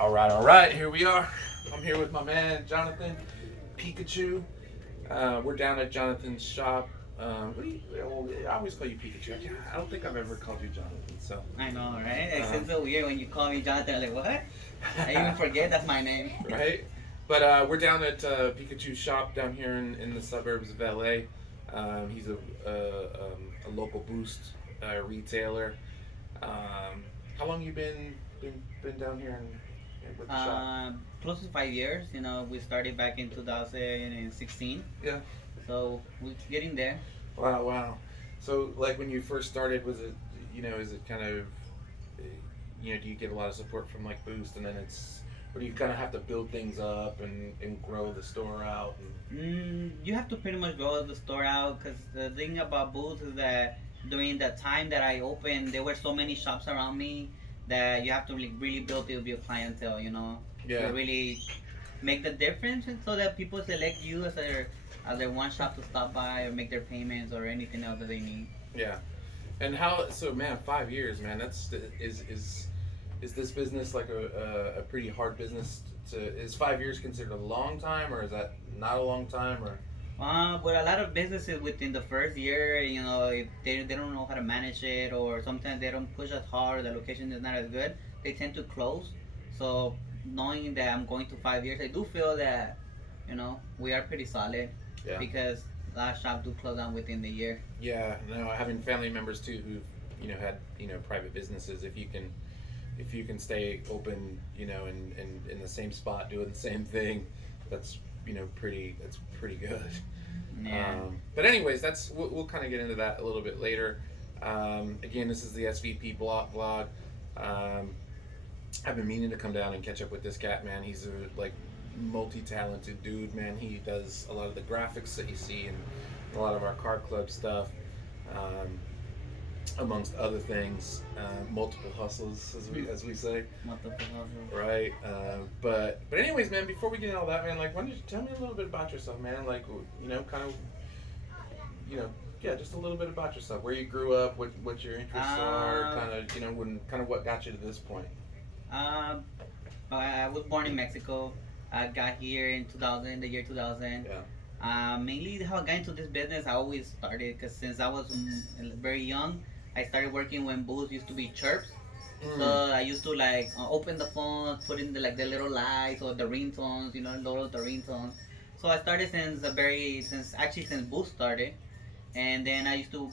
All right, here we are. I'm here with my man Jonathan Pikachu. We're down at Jonathan's shop. I always call you Pikachu. I don't think I've ever called you Jonathan. So, I know, right? It um, seems so weird when you call me Jonathan. Like, what? I even forget that's my name. right? But we're down at Pikachu's shop down here in the suburbs of LA. He's a local Boost retailer. How long you been down here with the shop? Close to 5 years. We started back in 2016. Yeah. So we're getting there. Wow, wow. So, like when you first started, was it, is it kind of, do you get a lot of support from like Boost, and then or do you kind of have to build things up and grow the store out? You have to pretty much grow the store out because the thing about Boots is that during the time that I opened, there were so many shops around me that you have to really build your clientele, to Yeah, really make the difference and so that people select you as their one shop to stop by or make their payments or anything else that they need. yeah. And so man, 5 years, man. Is this business like a pretty hard business to? Is 5 years considered a long time, or is that not a long time, or? But a lot of businesses within the first year, if they don't know how to manage it, or sometimes they don't push as hard, or the location is not as good, they tend to close. So knowing that I'm going to 5 years, I do feel that, we are pretty solid Yeah. because last shop do close down within the year. Yeah, no, having family members too who've had private businesses. If you can stay open, and in the same spot doing the same thing, that's that's pretty good. Yeah. But anyways, we'll kind of get into that a little bit later. Again, this is the SVP blog. Um, I've been meaning to come down and catch up with this cat, man. He's a multi-talented dude, man. He does a lot of the graphics that you see and a lot of our car club stuff, um, amongst other things. Multiple hustles, as we say, right? But anyways, man. Before we get into all that, man, like, why don't you tell me a little bit about yourself, man? Like, kind of, you know, yeah, just a little bit about yourself. Where you grew up, what your interests are, Um, kind of, kind of what got you to this point. um, I was born in Mexico. I got here in 2000, the year 2000. Yeah. Mainly how I got into this business, I always started because since I was very young, I started working when booths used to be chirps. So Mm. I used to like open the phone, put in the little lights or the ringtones, load the ringtones. So I started since booth started, and then I used to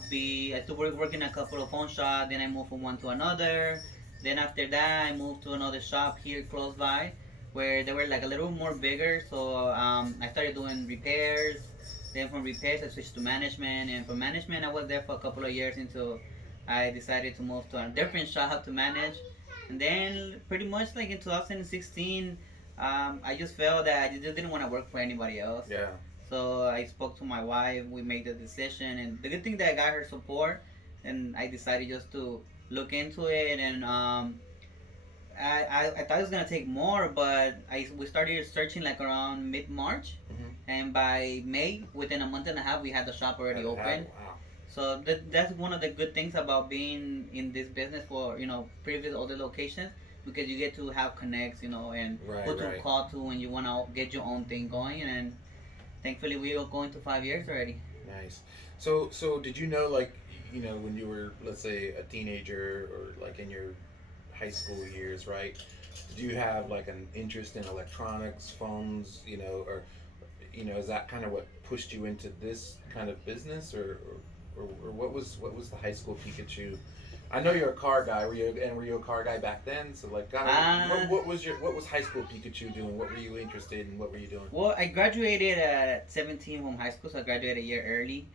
work in a couple of phone shops. Then I moved from one to another. Then after that, I moved to another shop here close by, where they were like a little more bigger. So I started doing repairs. Then from repairs, I switched to management, and from management, I was there for a couple of years until I decided to move to a different shop to manage. And then pretty much like in 2016, I just felt that I just didn't want to work for anybody else. Yeah. So I spoke to my wife. We made the decision, and the good thing that I got her support, and I decided just to look into it. And I thought it was gonna take more, but we started searching like around mid March, Mm-hmm. and by May, within a month and a half, we had the shop already open. Wow. So that's one of the good things about being in this business for previous other locations, because you get to have connects, and Right. who to Right. call to when you want to get your own thing going. And thankfully, we are going to 5 years already. Nice. So did you know, like, when you were, let's say, a teenager or like in your high school years, right? Did you have like an interest in electronics, phones, or is that kind of what pushed you into this kind of business, or what was the high school Pikachu? I know you're a car guy. Were you a car guy back then? So like, kind of, Uh, what was high school Pikachu doing? What were you interested in? What were you doing? well, I graduated at 17 from high school, so I graduated a year early.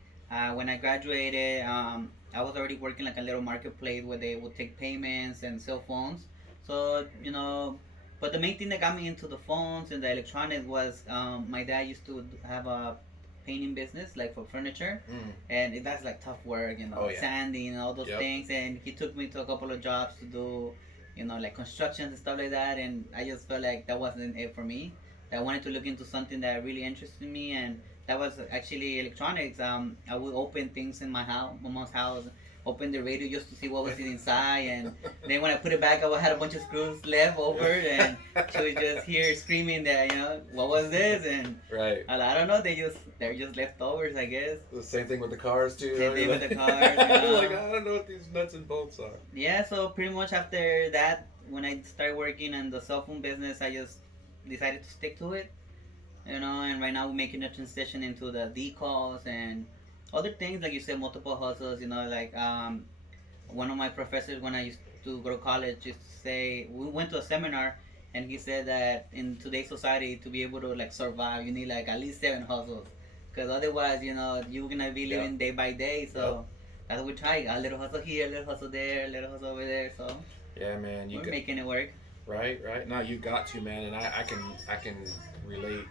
When I graduated, I was already working like a little marketplace where they would take payments and sell phones. So, but the main thing that got me into the phones and the electronics was my dad used to have a painting business, like for furniture. Mm. And that's like tough work, Oh yeah. sanding and all those Yep. things. And he took me to a couple of jobs to do, like construction and stuff like that. And I just felt like that wasn't it for me. I wanted to look into something that really interested me, and that was actually electronics. I would open things in my house, my mom's house, open the radio just to see what was inside. And then when I put it back, I had a bunch of screws left over, and she was just here screaming that, what was this? And Right. I don't know. They're just leftovers, I guess. The same thing with the cars too. Same thing with the cars. Like, I don't know what these nuts and bolts are. Yeah. So pretty much after that, when I started working in the cell phone business, I just decided to stick to it. And right now we're making a transition into the decals and other things, like you said, multiple hustles. Like one of my professors when I used to go to college used to say, we went to a seminar, and he said that in today's society, to be able to like survive, you need like at least 7 hustles, because otherwise, you're gonna be living day by day. So that's what we try. A little hustle here, a little hustle there, a little hustle over there. So yeah, man, we're making it work. Right. No, you got to, man, and I can relate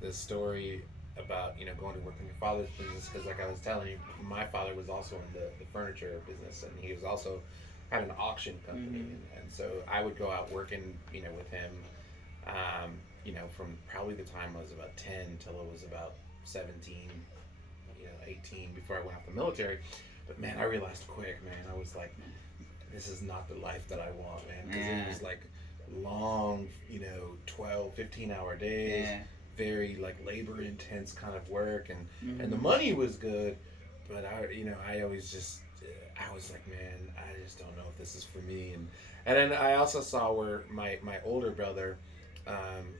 the story about going to work in your father's business, because like I was telling you, my father was also in the furniture business, and he was also had an auction company, and so I would go out working with him, from probably the time I was about 10 till it was about 17, 18, before I went off the military. But man, I realized quick, man, I was like, this is not the life that I want, man, because it was like long 12, 15-hour days, very like labor intense kind of work, and the money was good, but I always just I was like, man, I just don't know if this is for me. And then I also saw where my older brother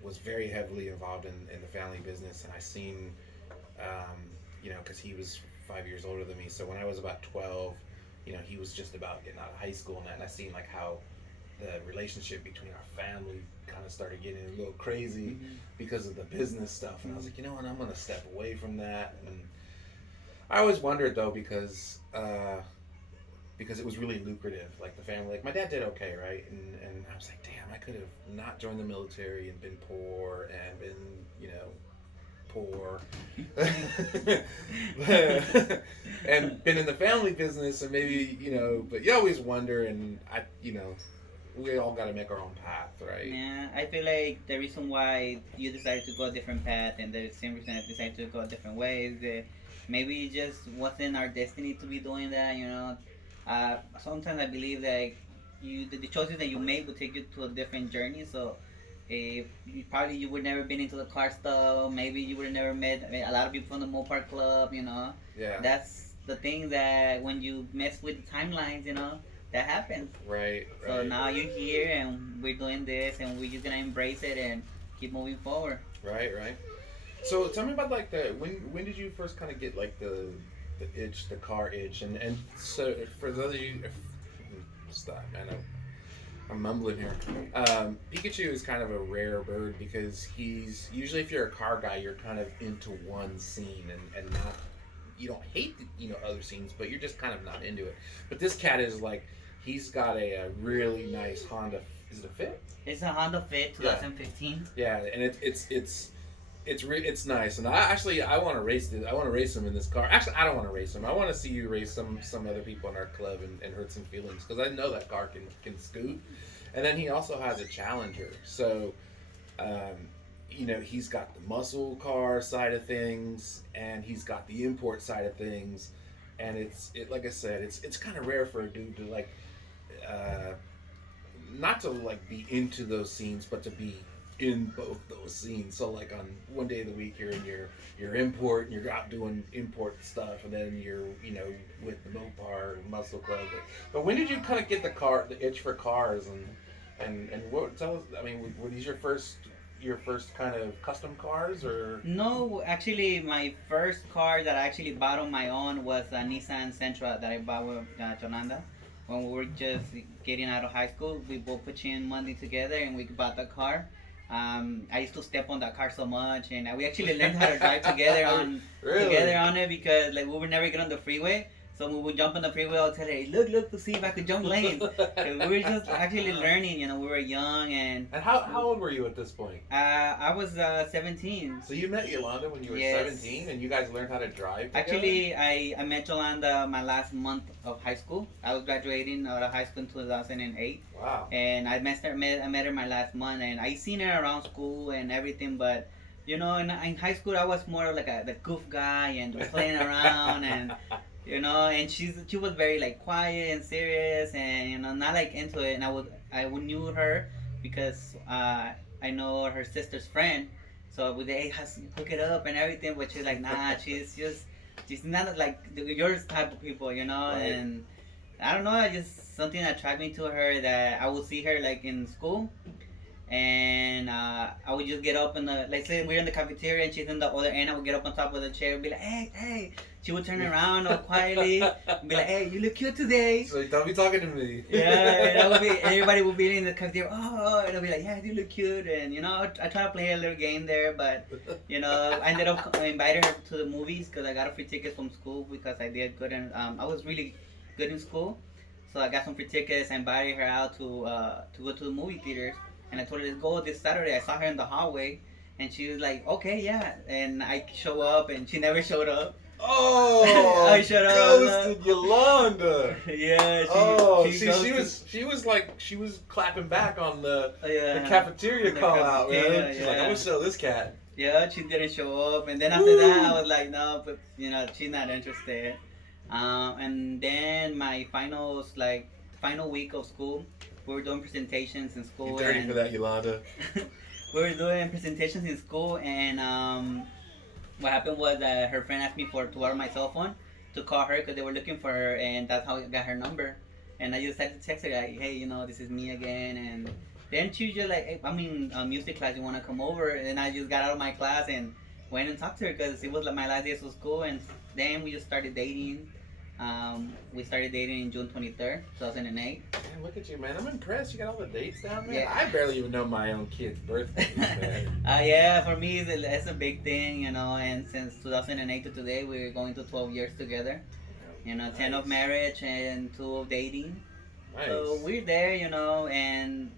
was very heavily involved in the family business, and I seen because he was 5 years older than me, so when I was about 12, he was just about getting out of high school, and I seen like how the relationship between our family kind of started getting a little crazy because of the business stuff, and I was like, what, I'm gonna step away from that. And I always wondered though, because it was really lucrative, like the family, like my dad did okay, right, and I was like, damn, I could have not joined the military and been poor and been poor and been in the family business, and maybe but you always wonder, and we all got to make our own path, right? Yeah, I feel like the reason why you decided to go a different path, and the same reason I decided to go a different way, is maybe it just wasn't our destiny to be doing that. Sometimes I believe that the choices that you made will take you to a different journey. So if you would never been into the car stuff, maybe you would have never met a lot of people from the Mopar Club. Yeah. That's the thing, that when you mess with the timelines, that happens. Right. So now you're here, and we're doing this, and we're just gonna embrace it and keep moving forward. Right. So tell me about like when did you first kind of get like the itch, the car itch, and so for those of you, stop, man, I'm mumbling here. Pikachu is kind of a rare bird, because he's usually, if you're a car guy, you're kind of into one scene and not, you don't hate other scenes, but you're just kind of not into it. But this cat is like, he's got a really nice Honda. Is it a Fit? It's a Honda Fit 2015. Yeah, and it's nice, and I want to race this. I want to race him in this car. Actually, I don't want to race him. I want to see you race some other people in our club and hurt some feelings, because I know that car can scoot. And then he also has a Challenger, so he's got the muscle car side of things, and he's got the import side of things, and it's like I said, it's kind of rare for a dude to like not to like be into those scenes, but to be in both those scenes. So like on one day of the week you're in your import, and you're out doing import stuff, and then you're with the Mopar Muscle Club. But when did you kind of get the itch for cars, and what, tell us, I mean, were these your first kind of custom cars, or? No, actually my first car that I actually bought on my own was a Nissan Sentra that I bought with Yolanda. When we were just getting out of high school, we both put in money together and we bought the car. I used to step on that car so much, and we actually learned how to drive together on it, because like we would never get on the freeway. So when we would jump on the freeway, I would tell her, hey, look to see if I could jump lanes. And we were just actually learning, we were young. And how old were you at this point? I was 17. So you met Yolanda when you were 17, and you guys learned how to drive together? Actually, I met Yolanda my last month of high school. I was graduating out of high school in 2008. Wow. And I met her my last month, and I seen her around school and everything, but in high school I was more like the goof guy and playing around, and you know, and she was very like quiet and serious, and you know, not like into it. And knew her because I know her sister's friend, so we they has hook it up and everything. But she's like, nah, she's not like yours type of people, you know. Right. And I don't know, just something attracted me to her that I would see her like in school, and I would just get up in the like say we're in the cafeteria and she's in the other end. I would get up on top of the chair and be like, hey, hey. She would turn around all quietly and be like, hey, you look cute today. So don't be talking to me. Yeah, and I would be, everybody would be in the cafeteria. And I'll be like, yeah, you look cute, and you know, I try to play a little game there, but you know, I ended up inviting her to the movies because I got a free ticket from school because I did good and I was really good in school, so I got some free tickets. I invited her out to go to the movie theaters, and I told her let's go this Saturday. I saw her in the hallway, and she was like, okay, yeah, and I show up, and she never showed up. Oh, I shut up. ghosted Yolanda. Yeah. She was like she was clapping back on the Yeah. cafeteria The call out, man. cafeteria, She's like, I'm gonna sell this cat. Yeah, she didn't show up, and then after that, I was like, no, but you know, she's not interested. And then my finals, like final week of school, we were doing presentations in You school. dirty and for that, Yolanda. we were doing presentations in school, and what happened was that her friend asked me to borrow my cell phone to call her because they were looking for her, and that's how I got her number. And I just had to text her like, hey, you know, this is me again. And then she was just like, hey, I'm in music class, you want to come over? And then I just got out of my class and went and talked to her because it was like my last day of school. And then we just started dating. We started dating in June 23rd, 2008. Man, look at you, man. I'm impressed. You got all the dates down, man. Yeah. I barely even know my own kid's birthdays, man. Yeah, for me, it's a big thing, you know. And since 2008 to today, we're going to 12 years together. You know, 10 of marriage and 2 of dating. Nice. So we're there, you know. And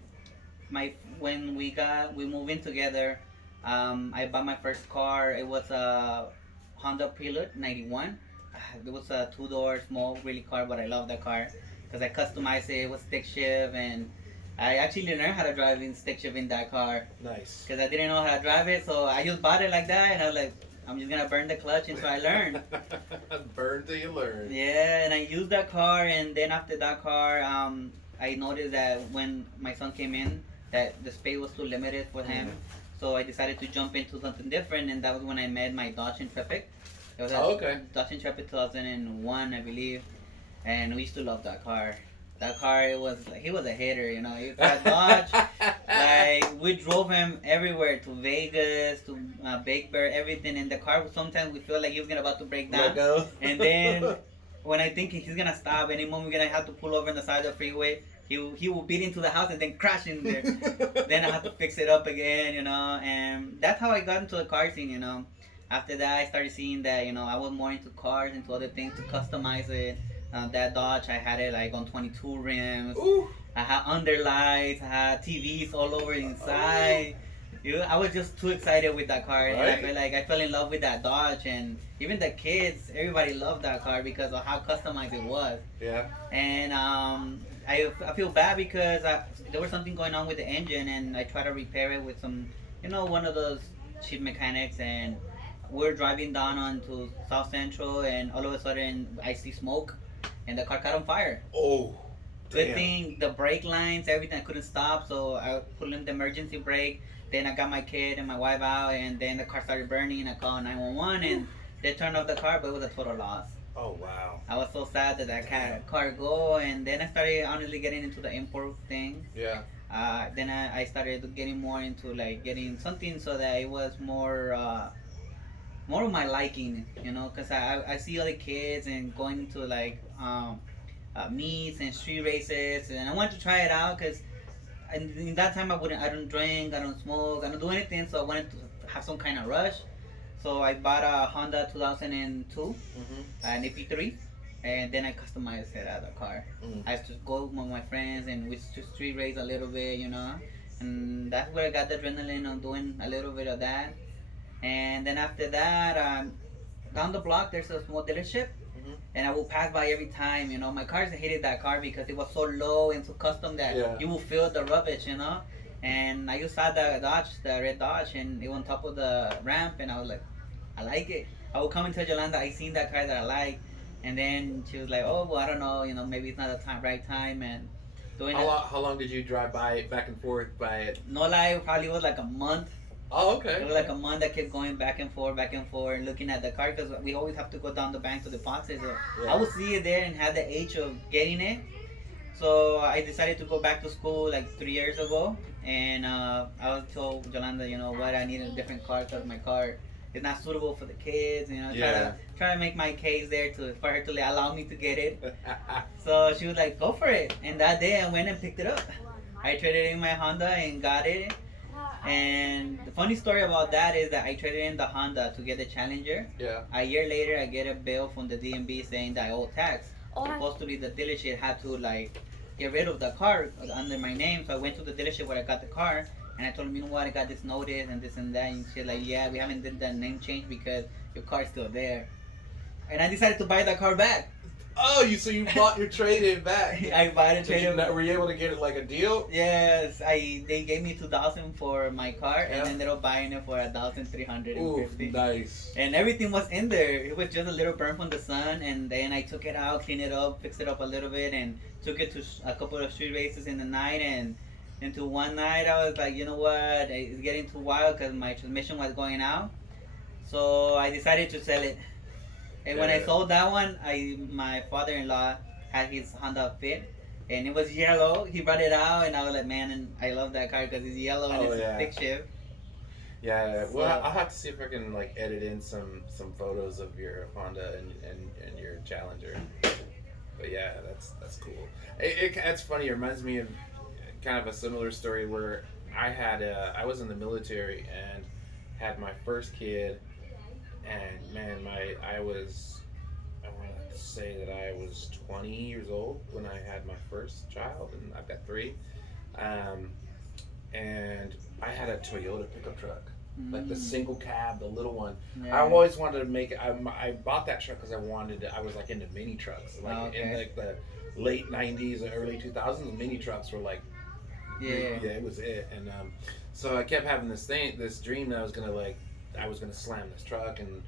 when we moved in together, I bought my first car. It was a Honda Pilot 91. It was a 2-door small really car, but I love that car because I customized it with stick shift, and I actually learned how to drive in stick shift in that car Nice. because I didn't know how to drive it. So I just bought it like that, and I was like, I'm just gonna burn the clutch until I learn. Burn till you learn. Yeah, and I used that car, and then after that car, I noticed that when my son came in, that the space was too limited for him. So I decided to jump into something different, and that was when I met my Dodge Intrepid. It was a Okay. Dodge Intrepid 2001, I believe, and we used to love that car. That car, it was like, he was a hitter, you know. He was a Dodge. Like we drove him everywhere, to Vegas, to Big Bear, everything in the car. Sometimes we feel like he was about to break down. Let go. And then when I think he's gonna stop, any moment we're gonna have to pull over on the side of the freeway, he will beat into the house and then crash in there. Then I have to fix it up again, you know. And that's how I got into the car scene, you know. After that, I started seeing that, you know, I was more into cars, into other things to customize it. That Dodge, I had it like on 22 rims. Ooh. I had underlights, I had TVs all over inside. I was just too excited with that car, and I fell in love with that Dodge, and even the kids, everybody loved that car because of how customized it was. Yeah. And I feel bad because there was something going on with the engine, and I tried to repair it with some, you know, one of those cheap mechanics, and we're driving down onto South Central, and all of a sudden I see smoke, and the car caught on fire. Oh. Good Damn. thing the brake lines, everything, I couldn't stop, so I put in the emergency brake. Then I got my kid and my wife out, and then the car started burning. I called 911, and they turned off the car, but it was a total loss. Oh wow. I was so sad that car go, and then I started honestly getting into the import thing. Yeah. Then I started getting more into like getting something so that it was more of my liking, you know, because I see other kids and going into like meets and street races, and I wanted to try it out because in that time I don't drink, I don't smoke, I don't do anything, so I wanted to have some kind of rush. So I bought a Honda 2002, an AP3, and then I customized it as a car. I used to go with my friends and we used to street race a little bit, you know, and that's where I got the adrenaline on doing a little bit of that. And then after that, down the block there's a small dealership, and I will pass by every time, you know. My cars hated that car because it was so low and so custom that you will feel the rubbish, you know. And I just saw the Dodge, the red Dodge, and it was on top of the ramp, and I was like, I like it. I would come and tell Yolanda I seen that car that I like, And then she was like, "Oh, well, I don't know, maybe it's not the right time." And doing it, How long did you drive by it, back and forth by it? no lie, probably was like a month. Oh, It okay. was like a month. I kept going back and forth, looking at the car because we always have to go down the bank to deposit. So Yeah. I would see it there and have the age of getting it. So I decided to go back to school like 3 years ago, and I was told Yolanda, you know what, I need a different car because my car is not suitable for the kids. Yeah. Try to make my case there for her to allow me to get it. So she was like, go for it. And that day I went and picked it up. I traded in my Honda and got it. And the funny story about that is that I traded in the Honda to get the Challenger. Yeah. A year later, I get a bill from the DMV saying that I owe tax. Supposed to be the dealership had to like get rid of the car under my name. So I went to the dealership where I got the car, and I told him, you know what, I got this notice and this and that. And she's like, yeah, we haven't did the name change because your car's still there. And I decided to buy that car back. Oh, so you bought your trade-in back? I bought it. Were you able to get it like a deal? Yes, they gave me 2,000 for my car, Yeah. and ended up buying it for 1,350. Ooh, nice. And everything was in there. It was just a little burn from the sun, and then I took it out, cleaned it up, fixed it up a little bit, and took it to a couple of street races in the night. And into one night, I was like, you know what, it's getting too wild because my transmission was going out. So I decided to sell it. And when I Yeah. sold that one, my father-in-law had his Honda Fit, and it was yellow. He brought it out, and I was like, man, and I love that car because it's yellow and Oh, it's yeah. a stick shift. Yeah, well, So- I'll have to see if I can like edit in some photos of your Honda and your Challenger. But yeah, that's cool. It's funny. It reminds me of kind of a similar story where I was in the military and had my first kid, and man, I want to say that I was 20 years old when I had my first child, and I've got three. And I had a Toyota pickup truck, like the single cab, the little one. Yeah. I always wanted to make. I bought that truck because I was like into mini trucks, like Oh, okay. in like the late '90s and early 2000s. Mini trucks were like, Yeah. it was it. And so I kept having this dream that I was gonna slam this truck and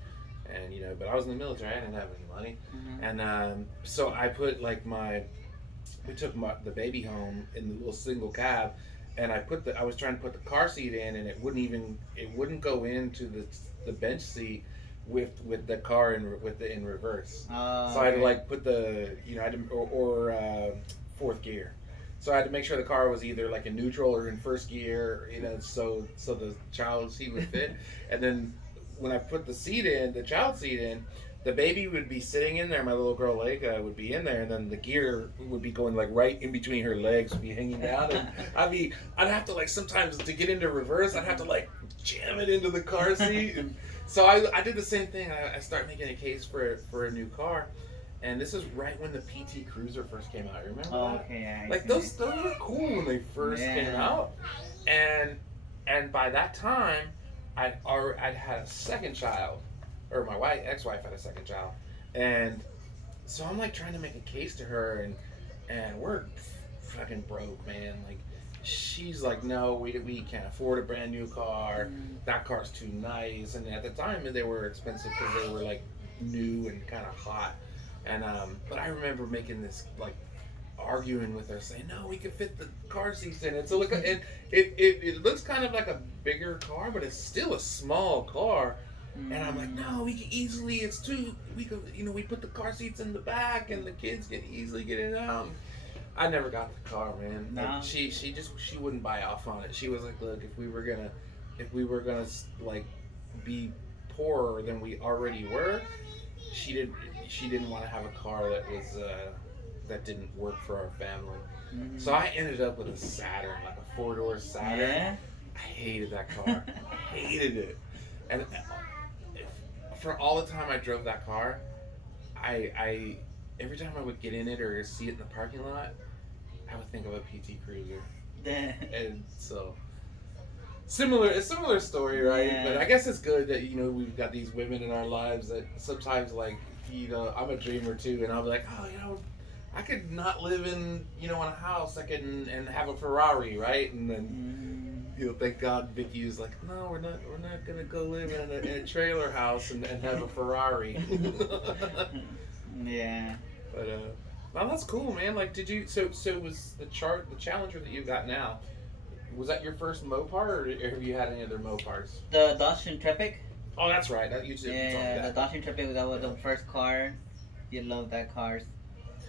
but I was in the military. I didn't have any money, and so I put we took the baby home in the little single cab. And I was trying to put the car seat in, and it wouldn't go into the bench seat with the car in reverse. Oh, So I had to okay. like put fourth gear. So I had to make sure the car was either like in neutral or in first gear, so the child seat would fit. And then when I put the child seat in, the baby would be sitting in there. My little girl Leica would be in there, and then the gear would be going like right in between her legs, would be hanging down. And I'd have to like sometimes to get into reverse, I'd have to like jam it into the car seat. And so I did the same thing. I started making a case for a new car, and this is right when the PT Cruiser first came out. Remember Oh, that? okay, yeah. I Like see. those were cool when they first came out, and by that time, I'd had a second child. Or my ex-wife had a second child, and so I'm like trying to make a case to her, and we're fucking broke, man. Like she's like, no, we can't afford a brand new car. That car's too nice, and at the time they were expensive because they were like new and kind of hot. And but I remember making this like arguing with her, saying, no, we could fit the car seats in it. So look, and it looks kind of like a bigger car, but it's still a small car. And I'm like, no, we can easily. We could, we put the car seats in the back, and the kids can easily get in and out. I never got the car, man. No. Like, she wouldn't buy off on it. She was like, look, if we were gonna like be poorer than we already were, she didn't want to have a car that didn't work for our family. So I ended up with a Saturn, like a 4-door Saturn. Yeah. I hated that car. I hated it. And for all the time I drove that car, I every time I would get in it or see it in the parking lot, I would think of a PT Cruiser. And so a similar story, right? Yeah. But I guess it's good that we've got these women in our lives that sometimes like I'm a dreamer too, and I'll be like, oh, I could not live in in a house. I could and have a Ferrari, right? And then thank God Vicky was like, no, we're not gonna go live in a trailer house and have a Ferrari. Yeah. But well, that's cool, man. Like, did you? So was the Challenger that you got now? Was that your first Mopar, or have you had any other Mopars? The Dodge Intrepid. Oh, that's right. That you told me Yeah, the that. Dodge Intrepid. That was Yeah. the first car. You love that cars.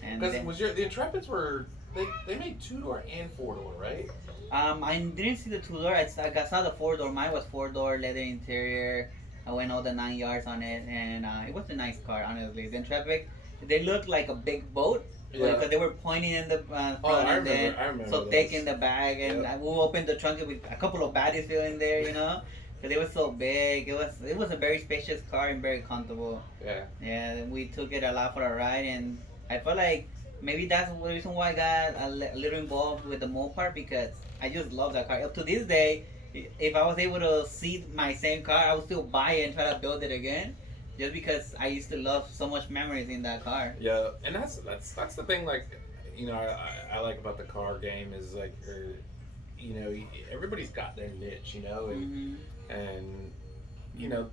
And Because then was the Intrepids were they made 2 door and 4 door, right? I didn't see the two door. Saw the four door. Mine was four door, leather interior. I went all the 9 yards on it, and it was a nice car. Honestly, the Intrepid. They looked like a big boat Yeah. because they were pointing in the Oh, front, and then I remember so those. thick in the back, and Yep. we opened the trunk with a couple of baddies still in there, because it was so big. It was a very spacious car and very comfortable. Yeah. Yeah, we took it a lot for a ride, and I felt like maybe that's the reason why I got a little involved with the Mopar, because I just love that car. Up to this day, if I was able to see my same car, I would still buy it and try to build it again, just because I used to love so much memories in that car. Yeah, and that's the thing. Like, I like about the car game is like, everybody's got their niche, Hmm. and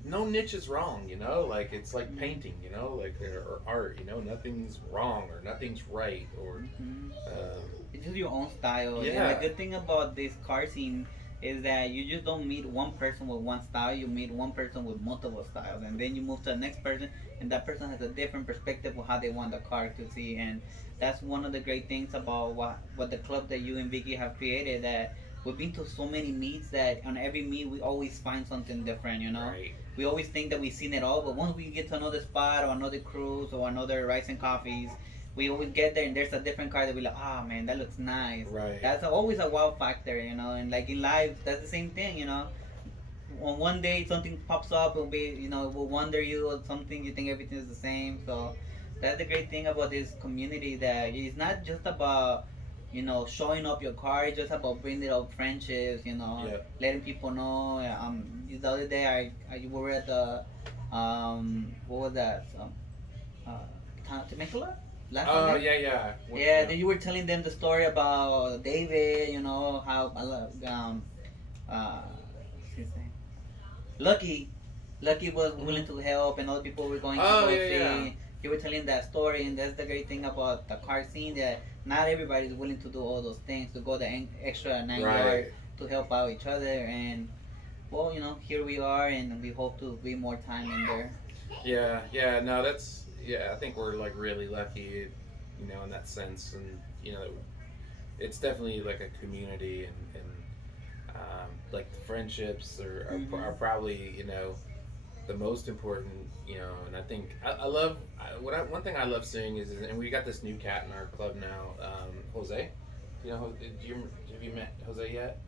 no niche is wrong, like it's like painting, like or art, nothing's wrong or nothing's right or Hmm. um, It's just your own style. And yeah, the good thing about this car scene is that you just don't meet one person with one style. You meet one person with multiple styles, and then you move to the next person, and that person has a different perspective of how they want the car to see. And that's one of the great things about what the club that you and Vicky have created. That we've been to so many meets that on every meet we always find something different. right, We always think that we've seen it all, but once we get to another spot or another cruise or another rice and coffees, we always get there and there's a different car that we like, oh man, that looks nice. right, That's always a wow factor, and like in life, that's the same thing, On one day something pops up and it will wonder you or something, you think everything is the same. So that's the great thing about this community, that it's not just about showing up your car. It's just about bringing up friendships, yeah. letting people know. The other day we were at the what was that? Temecula last Oh Sunday. yeah. Yeah, then you were telling them the story about David. How what's his name? Lucky, Lucky was willing to help, and other people were going to Oh go yeah, see. yeah. You were telling that story, and that's the great thing about the car scene, that not everybody is willing to do all those things, to go the extra 9 yards Right. to help out each other. And well, here we are, and we hope to be more time in there. Yeah. No, I think we're like really lucky, in that sense, and it's definitely like a community, and like the friendships are Hmm. probably the most important, and I think I love one thing I love seeing is, and we got this new cat in our club now, Jose. Have you met Jose yet?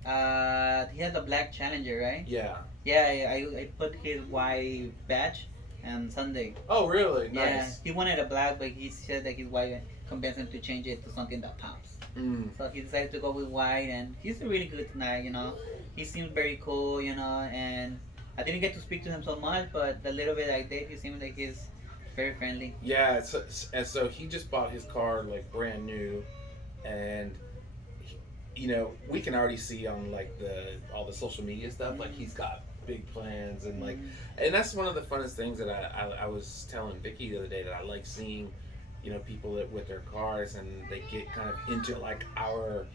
He has a black Challenger, right? Yeah. Yeah, I put his white badge on Sunday. Oh, really? Yeah, Nice. he wanted a black, but he said that his wife convinced him to change it to something that pops. Mm. So he decided to go with white, and he's really good tonight. He seemed very cool. And I didn't get to speak to him so much, but the little bit I did, he seemed like he's very friendly. Yeah. And so he just bought his car like brand new, and we can already see on like all the social media stuff, like he's got big plans, and like, Mhm. and that's one of the funnest things that I was telling Vicky the other day, that I like seeing, people with their cars, and they get kind of into like our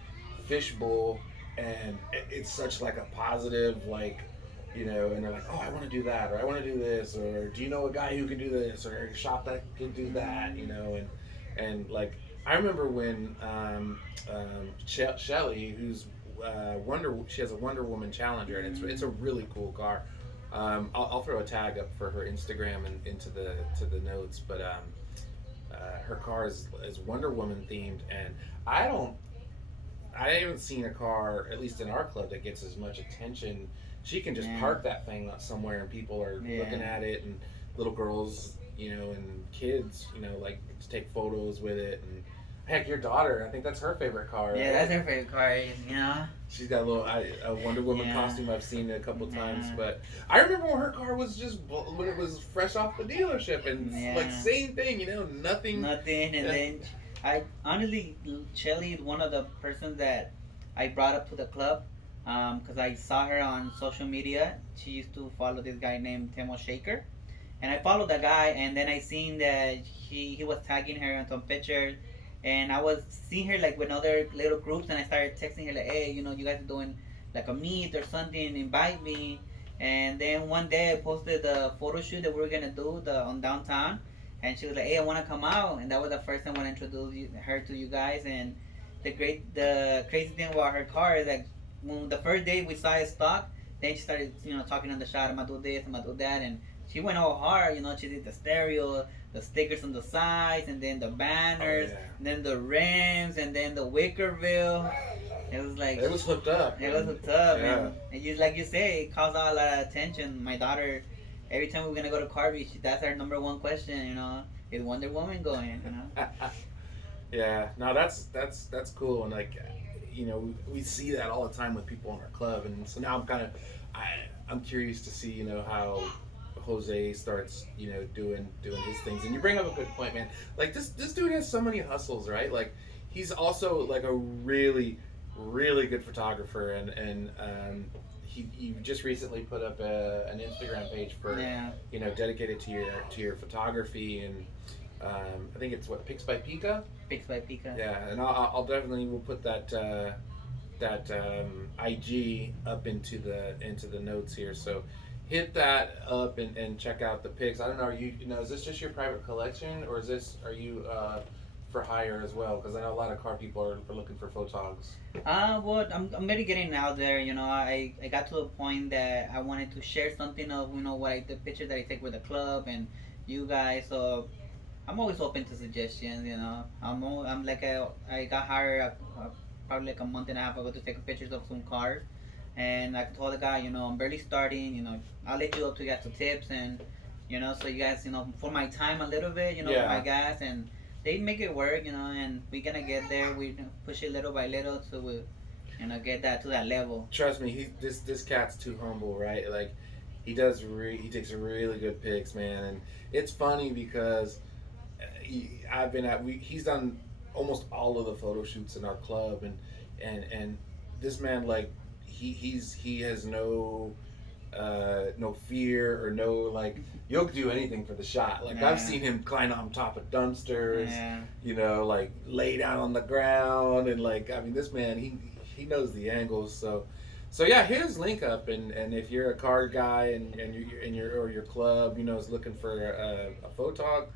fishbowl, and it's such like a positive, like, and they're like, oh, I want to do that, or I want to do this, or do you know a guy who can do this, or a shop that can do that, and like I remember when Shelly, who's she has a Wonder Woman Challenger, and it's a really cool car. I'll throw a tag up for her Instagram and into the notes, but her car is Wonder Woman themed, and I don't I haven't seen a car, at least in our club, that gets as much attention. She can just Yeah. park that thing somewhere, and people are looking Yeah. at it, and little girls, and kids, like to take photos with it. And heck, your daughter, I think that's her favorite car. Yeah, right? that's her favorite car. She's got a Wonder Woman Yeah. costume. I've seen it a couple times, Yeah. but I remember when her car was just when it was fresh off the dealership, and Yeah. like same thing, nothing. Nothing, and then I honestly, Shelly is one of the persons that I brought up to the club, because I saw her on social media. She used to follow this guy named Temo Shaker, And I followed the guy, and then I seen that he was tagging her on some pictures, and I was seeing her like with other little groups, and I started texting her like, hey, you guys are doing like a meet or something, invite me. And then one day I posted the photo shoot that we were gonna do the on downtown, and she was like, hey, I want to come out, and that was the first time when I introduced her to you guys. And the crazy thing about her car is like when the first day we saw it stock, then she started talking on the shot, I'm gonna do this, I'm gonna do that, and she went all hard. She did the stereo, the stickers on the sides, and then the Oh banners, yeah. and then the rims, and then the Wickerville. It was like It was hooked up. it was And, hooked up, yeah. and you like you say, it caused a lot of attention. My daughter, every time we're gonna go to Carby, that's our number one question. Is Wonder Woman going? Yeah, no, that's cool, and like, we see that all the time with people in our club, and so now I'm curious to see how Jose starts doing his things, and you bring up a good point, man. Like this dude has so many hustles, right? Like he's also like a really really good photographer, and he just recently put up an Instagram page for Yeah, dedicated to your photography, and I think it's what, Pics by Pika. Pix by Pika. Yeah, and I'll definitely will put that IG up into the notes here. So hit that up and check out the pics. I don't know. Is this just your private collection, or are you for hire as well? Because I know a lot of car people are looking for photogs. Well, I'm really getting out there. I got to a point that I wanted to share something of the pictures that I take with the club and you guys. So I'm always open to suggestions. I'm like I got hired probably like a month and a half ago to take pictures of some cars, and I told the guy, I'm barely starting. I'll let you up to get to tips, and so you guys, for my time a little bit, for my Yeah. gas, and they make it work, and we're gonna get there. We push it little by little, so we, get that to that level. Trust me, this cat's too humble, right? Like he takes really good pics, man, and it's funny because I've been he's done almost all of the photo shoots in our club, and this man, like, he has no fear or no, like, you'll do anything for the shot. Like I've Yeah, seen him climb on top of dumpsters, yeah, like lay down on the ground, and like, I mean, this man, he knows the angles. So yeah, here's link up, and if you're a card guy, or your club is looking for a photog,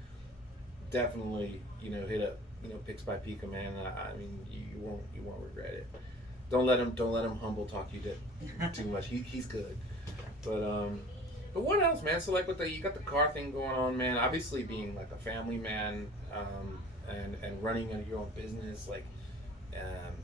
definitely hit up Picks by Pika, man. I mean, you won't regret it. Don't let him humble talk you too much. He's good. But what else, man? So like, you got the car thing going on, man. Obviously, being like a family man, and running your own business, like, um,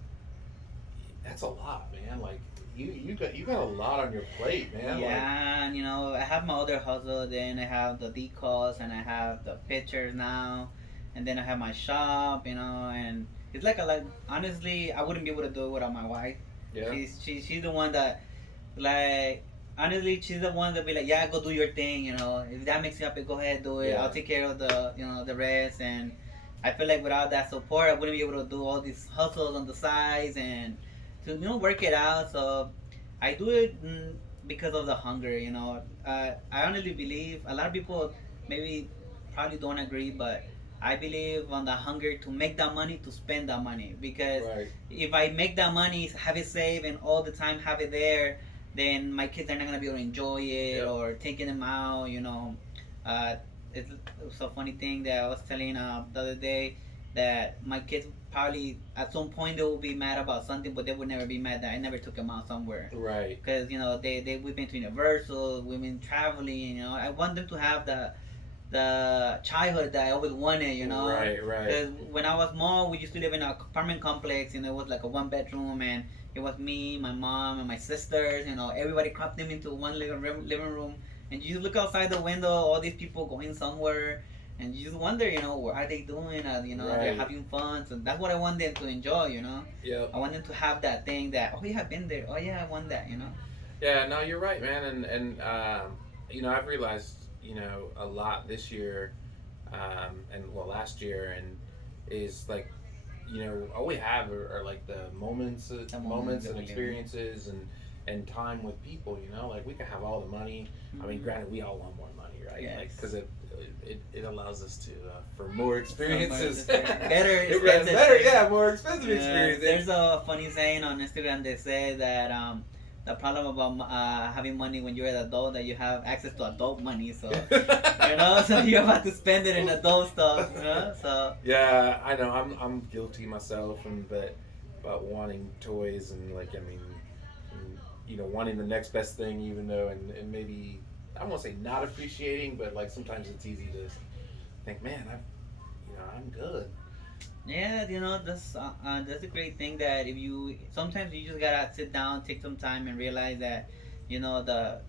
that's a lot, man. Like, you got a lot on your plate, man. Like, yeah. And I have my other hustle. Then I have the decals, and I have the pictures now, and then I have my shop. And it's like honestly, I wouldn't be able to do it without my wife. yeah, She's the one that, like, honestly, she's the one that be like, yeah, go do your thing. If that makes you happy, go ahead, do it. I'll yeah. take care of the rest. And I feel like without that support, I wouldn't be able to do all these hustles on the sides and to work it out. So I do it, because of the hunger. I honestly believe a lot of people maybe probably don't agree, but I believe on the hunger to make that money, to spend that money. Because Right. if I make that money, have it saved, and all the time have it there, then my kids are not gonna be able to enjoy it, Yep. or taking them out. Uh, it's a funny thing that I was telling the other day, that my kids probably at some point they will be mad about something, but they would never be mad that I never took them out somewhere. Right. Because they we've been to Universal, we've been traveling. I want them to have the childhood that I always wanted. Right. Right. Because when I was small, we used to live in an apartment complex, and it was like a one bedroom, and it was me, my mom, and my sisters. Everybody cramped them into one living room, and you look outside the window, all these people going somewhere, and you just wonder, what are they doing? They're Right. having fun. So that's what I want them to enjoy. Yep. I want them to have that thing that, oh yeah, I've been there. Oh yeah, I want that. Yeah, no, you're right, man, and I've realized a lot this year, and well, last year, and is like, all we have are like the moments, The moments moments that and we live in. experiences, and time with people. You know, like we can have all the money. I mean, Mhm. granted, we all want more money, right? Yes. Like because it allows us to for more experiences, Better Better, expenses. yeah, more expensive Yeah, experiences. there's a funny saying on Instagram. They say that the problem about having money when you're an adult that you have access to adult money. So you know, so you have to spend it in adult stuff. You know, so Yeah, I know. I'm guilty myself, and but about wanting toys and like I mean, and, wanting the next best thing, even though and maybe I won't say not appreciating, but like sometimes it's easy to think, man, I'm good. yeah, you know, that's a great thing that if you sometimes you just gotta sit down, take some time, and realize that you know the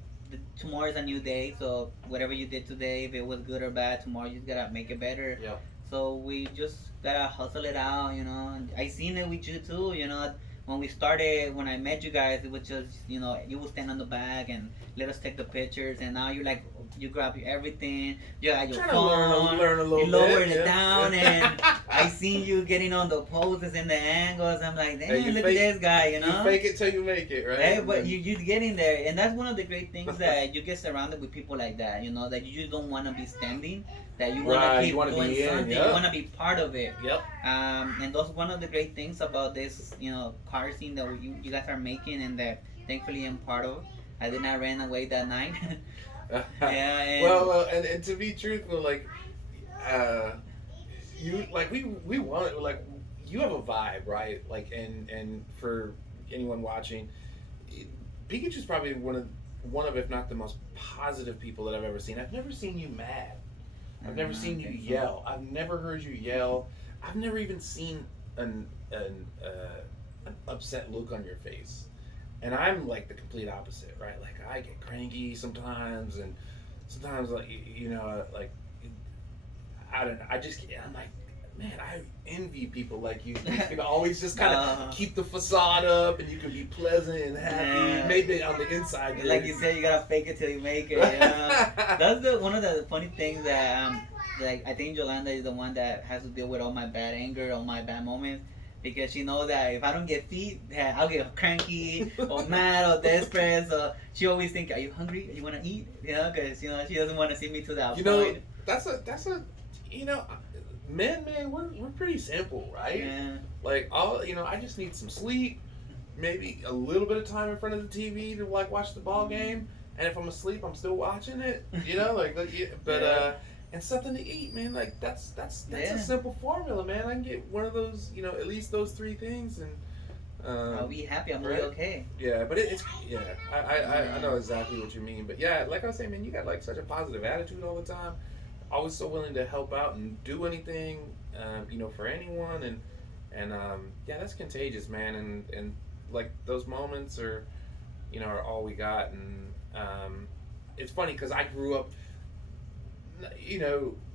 tomorrow is a new day. So whatever you did today, if it was good or bad, tomorrow you just gotta make it better. Yeah. So we just gotta hustle it out, you know. And I seen it with you too, you know. When we started, when I met you guys, it was just you know you would stand on the back and let us take the pictures, and now you're like you grab everything, you got your Trying to phone, learn a little you bit. lower it Yeah. down, and I seen you getting on the poses and the angles. I'm like, damn, you look fake- at this guy, you know. You fake it till you make it, right? Hey, And but then- you getting there, and that's one of the great things that you get surrounded with people like that. You know that you just don't want to be standing, that you want Right, to you keep wanna doing be in, something. yep. You want to be part of it. Yep. And that's one of the great things about this, you know, car scene that you guys are making, and that thankfully I'm part of. I did not run away that night. Yeah, and well, and to be truthful, like, uh, you like we want it. Like, you have a vibe, right? Like, and for anyone watching, Pikachu's probably one of if not the most positive people that I've ever seen. I've never seen you mad. I've never seen you okay, so- yell. I've never heard you yell. I've never even seen an upset look on your face. And I'm like the complete opposite, right? Like I get cranky sometimes, and sometimes like like I don't know. I'm like, man, I envy people like you. You can always just kind of keep the facade up, and you can be pleasant and happy. Yeah. Maybe on the inside, you're like you said, you gotta fake it till you make it. You know? That's one of the funny things that like I think Yolanda is the one that has to deal with all my bad anger, all my bad moments. Because she knows that if I don't get feed, that I'll get cranky or mad or desperate. So she always think, "Are you hungry? You want to eat?" You know, because you know she doesn't want to see me to that You know, point. that's a men, we're pretty simple, right? Yeah. Like I just need some sleep, maybe a little bit of time in front of the TV to like watch the ball game, and if I'm asleep, I'm still watching it. You know, but Yeah. and something to eat, man. Like that's Yeah. a simple formula, man. I can get one of those, at least those three things, and I'll be happy. I'm right? really okay. yeah. But it's yeah. I know exactly what you mean, but yeah, like I was saying, man, you got like such a positive attitude all the time. Always so willing to help out and do anything, for anyone, and yeah, that's contagious, man. And like those moments are all we got, and it's funny because I grew up,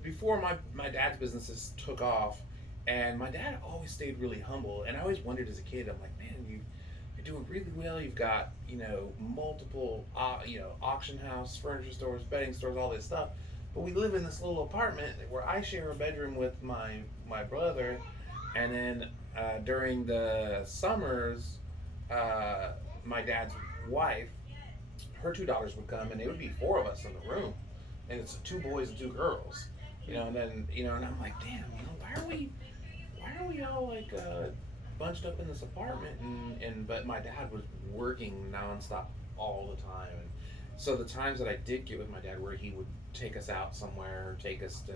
before my dad's businesses took off, and my dad always stayed really humble, and I always wondered as a kid, I'm like, man, you're doing really well. You've got multiple auction house, furniture stores, bedding stores, all this stuff. But we live in this little apartment where I share a bedroom with my brother, and then during the summers, my dad's wife, her two daughters would come, and it would be four of us in the room, and it's two boys and two girls, and then and I'm like, damn, why are we all like bunched up in this apartment, and but my dad was working nonstop all the time, and so the times that I did get with my dad, where he would take us out somewhere, or take us to,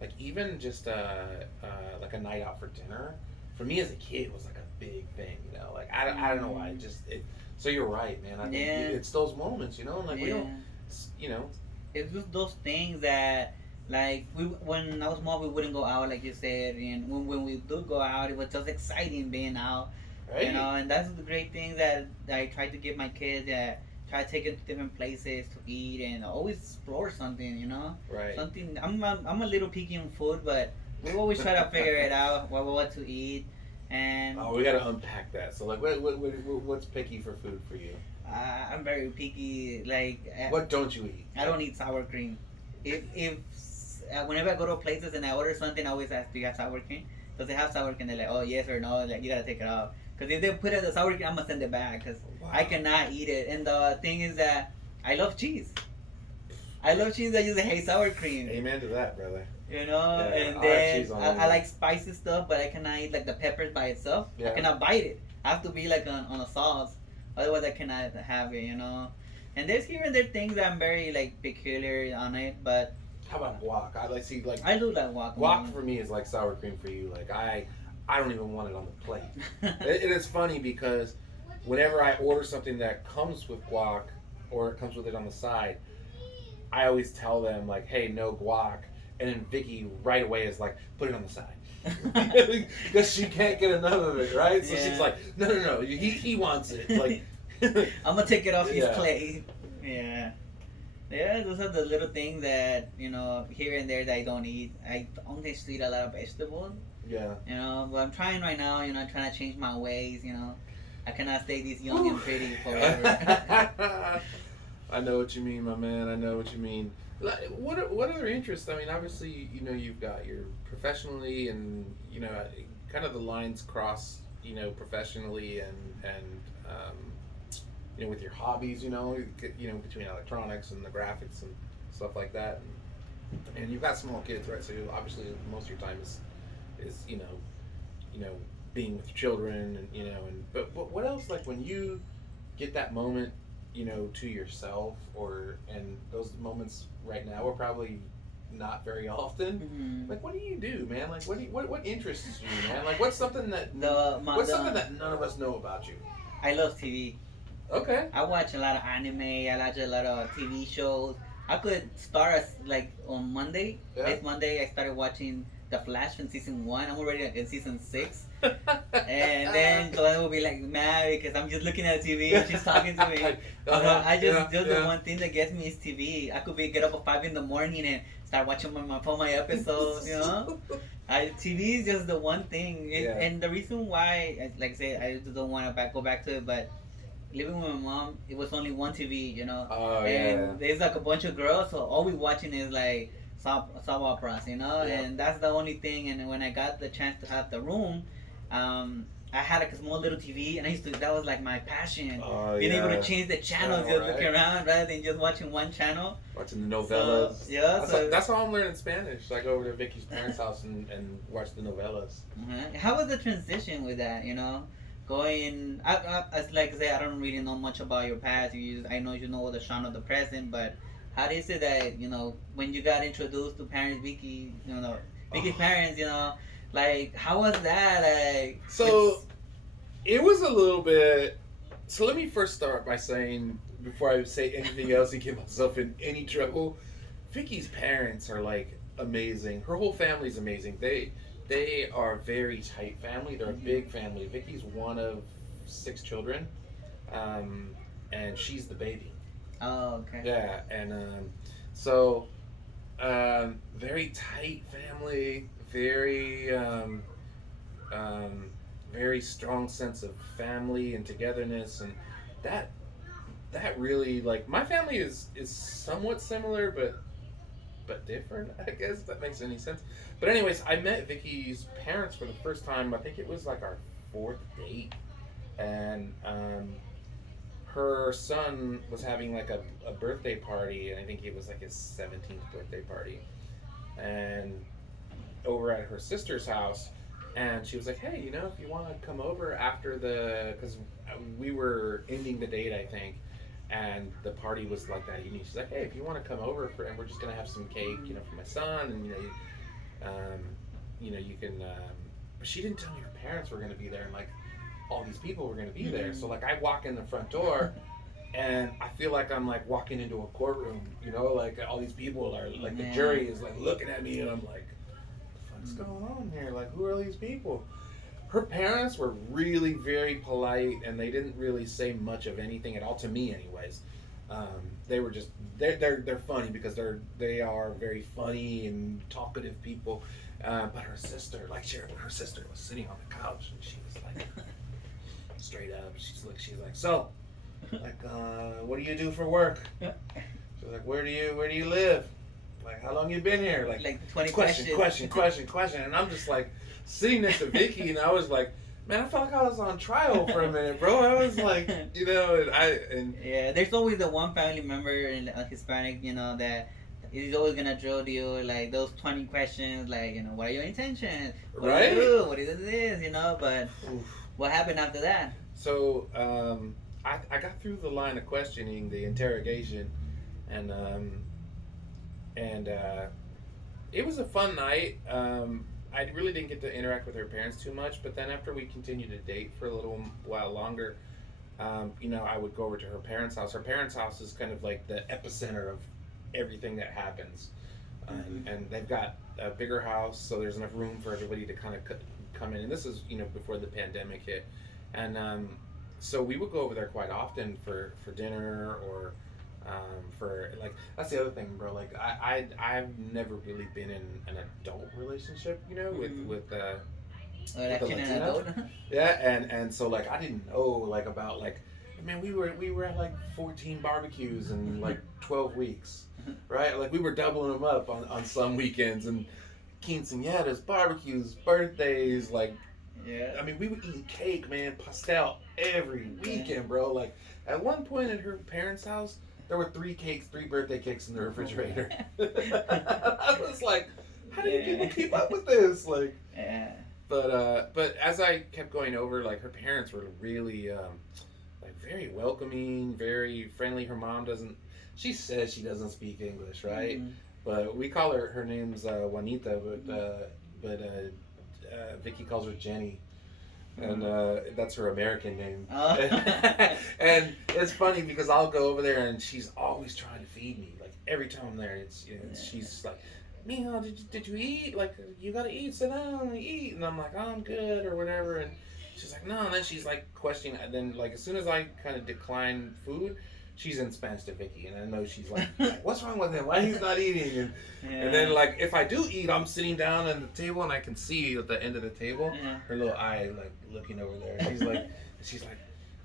like even just like a night out for dinner, for me as a kid was like a big thing, like I don't know why, so you're right, man. I think Yeah. it's those moments, and like we don't, It's just those things that, like, when I was small, we wouldn't go out, like you said, and when we do go out, it was just exciting being out, right? and that's the great thing that I try to give my kids, that try to take them to different places to eat and always explore something, Right. something. I'm a little picky on food, but we always try to figure it out, what to eat, and Oh, we gotta unpack that. So, like, what's picky for food for you? I'm very picky, like. What don't you eat? I don't eat sour cream. If whenever I go to places and I order something, I always ask, "Do you have sour cream?" Does it have sour cream? They're like, "Oh, yes or no." Like, you gotta take it off. Because if they put it in the sour cream, I'm gonna send it back because Wow. I cannot eat it. And the thing is that I love cheese. I love cheese. I just hate sour cream. Amen to that, brother. You know, Yeah, and I like then cheese on I it. like spicy stuff, but I cannot eat like the peppers by itself. Yeah. I cannot bite it. I have to be like on a sauce, otherwise I cannot have it. You know, and there's here and there things that I'm very like peculiar on it, but How about guac? I like I do like guacamole. guac for me is like sour cream for you. Like I don't even want it on the plate. It is funny because whenever I order something that comes with guac or it comes with it on the side, I always tell them like, hey, no guac, and then Vicky right away is like, put it on the side. Because she can't get enough of it, right? So Yeah. she's like, no, he wants it. Like, I'm gonna take it off his Yeah. plate. Yeah. Yeah, those are the little things that, here and there that I don't eat. I don't just eat a lot of vegetables, yeah. but I'm trying right now, trying to change my ways, I cannot stay this young and pretty forever. I know what you mean, my man. I know what you mean. Like, what other interests? I mean, obviously, you've got your professionally, and kind of the lines cross, professionally and with your hobbies, between electronics and the graphics and stuff like that, and you've got small kids, right? So obviously, most of your time is being with children, and but what else? Like when you get that moment, to yourself, and those moments right now are probably not very often. Mhm. Like, what do you do, man? Like, what interests you, man? Like, what's something that something that none of us know about you? I love TV. Okay. I watch a lot of anime. I watch a lot of TV shows. I could start like on Monday. Yeah. This Monday, I started watching The Flash from season 1. I'm already in season 6. And then Joanna will be like mad because I'm just looking at TV and she's talking to me. I just the one thing that gets me is TV. I could get up at 5 in the morning and start watching my episodes. TV is just the one thing. Yeah. And the reason why, like I said, I just don't want to go back to it, but living with my mom, it was only one TV, Oh, and there's like a bunch of girls, so all we watching is like soap operas, Yeah. and that's the only thing. And when I got the chance to have the room, I had like a small little TV, and that was like my passion, Oh, being able yeah. to change the channel, Channel, just right? looking around rather than just watching one channel. Watching the novellas. So, yeah, That's how I'm learning Spanish. I go over to Vicky's parents' house and watch the novellas. How was the transition with that? Going, as like I said, I don't really know much about your past. I know you know the Sean of the present, but how is it that when you got introduced to parents, Vicky's parents, like how was that? Like So it was a little bit. So let me first start by saying, before I say anything else and get myself in any trouble, Vicky's parents are like amazing. Her whole family's amazing. They are a very tight family. They're a big family. Vicky's one of 6 children, and she's the baby. Oh, okay. Yeah, and so very tight family, very strong sense of family and togetherness, and that really, like, my family is somewhat similar, but different, I guess, if that makes any sense. But anyways, I met Vicky's parents for the first time. I think it was like our 4th date, and her son was having like a birthday party, and I think it was like his 17th birthday party, and over at her sister's house, and she was like, hey, if you want to come over after because we were ending the date, I think, and the party was like that evening. She's like, hey, if you want to come over and we're just gonna have some cake, for my son, and you can. But she didn't tell me her parents were gonna be there, and like all these people were gonna be there. So like I walk in the front door, and I feel like I'm like walking into a courtroom. Like all these people are like, the jury is like looking at me, and I'm like, what's going on here? Like, who are these people? Her parents were really very polite, and they didn't really say much of anything at all to me, anyways. They were just they're funny because they are very funny and talkative people. But her sister, her sister was sitting on the couch, and she was like, straight up, she's like, so, like, what do you do for work? She's like, where do you live? Like, how long you been here? Like 20 question, and I'm just like sitting next to Vicky, and I was like, Man, I felt like I was on trial for a minute, bro. I was like, you know, and Yeah, there's always the one family member in Hispanic, that is always gonna drill you like those 20 questions, like what are your intentions? What do you right. do? What is this? But Oof. what happened after that? So I got through the line of questioning, the interrogation, and and it was a fun night. I really didn't get to interact with her parents too much, but then after we continued to date for a little while longer, I would go over to her parents' house. Her parents' house is kind of like the epicenter of everything that happens, Mm-hmm. and they've got a bigger house, so there's enough room for everybody to kind of come in. And this is before the pandemic hit, and so we would go over there quite often for dinner or for like that's the other thing, bro. Like I've never really been in an adult relationship, Mm-hmm. with a Actually, an Latina. adult. Yeah, and so like I didn't know like about like man we were at like 14 barbecues in like 12 weeks, right? Like we were doubling them up on some weekends and quinceañeras, barbecues, birthdays, like Yeah. I mean we would eat cake, man, pastel every Yeah. weekend, bro. Like at one point at her parents' house, there were three birthday cakes in the refrigerator. I was like, how do you people Yeah. keep up with this? Like Yeah. but as I kept going over, like her parents were really like very welcoming, very friendly. Her mom doesn't. She says she doesn't speak English, right? Mm-hmm. But we call her. Her name's Juanita, but Vicky calls her Jenny, and Mm-hmm. that's her American name. Oh. And it's funny because I'll go over there and she's always trying to feed me. Like every time I'm there, she's like, Mija, did you eat? Like you gotta eat, sit down and eat. And I'm like, oh, I'm good or whatever. And she's like, no. And then she's like questioning. And then like as soon as I kind of decline food, she's in Spanish to Vicky, and I know she's like, what's wrong with him? Why he's not eating? And then Yeah. like if I do eat, I'm sitting down at the table and I can see at the end of the table Yeah. her little eye like looking over there. She's like,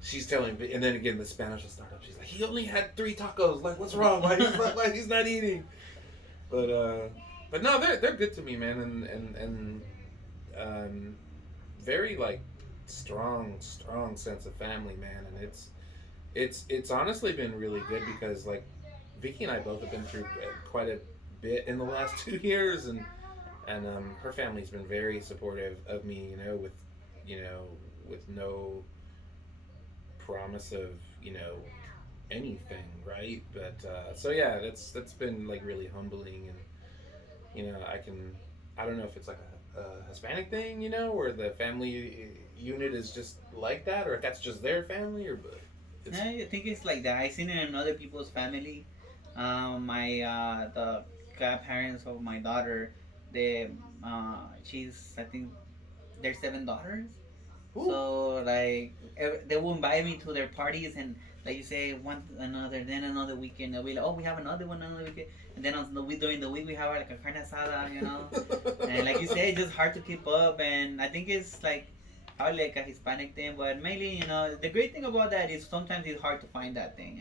she's telling, and then again the Spanish will start up. She's like, he only had 3 tacos. Like, what's wrong? Why he's not eating? But but no, they're good to me, man, and um, very like strong sense of family, man, and it's honestly been really good because like Vicky and I both have been through quite a bit in the last 2 years, and her family's been very supportive of me, you know, with no promise of anything, right? But so yeah, that's been like really humbling, and I don't know if it's like a Hispanic thing, where the family unit is just like that, or if that's just their family, or but it's I think it's like that. I seen it in other people's family. My the godparents of my daughter, they she's I think there's 7 daughters. ooh, So like they will invite me to their parties and like you say one another, then another weekend they'll be like, oh, we have another one another weekend, and then on the week during the week we have like a carne asada. And like you say, it's just hard to keep up, and I think it's like probably like a Hispanic thing, but mainly the great thing about that is sometimes it's hard to find that thing.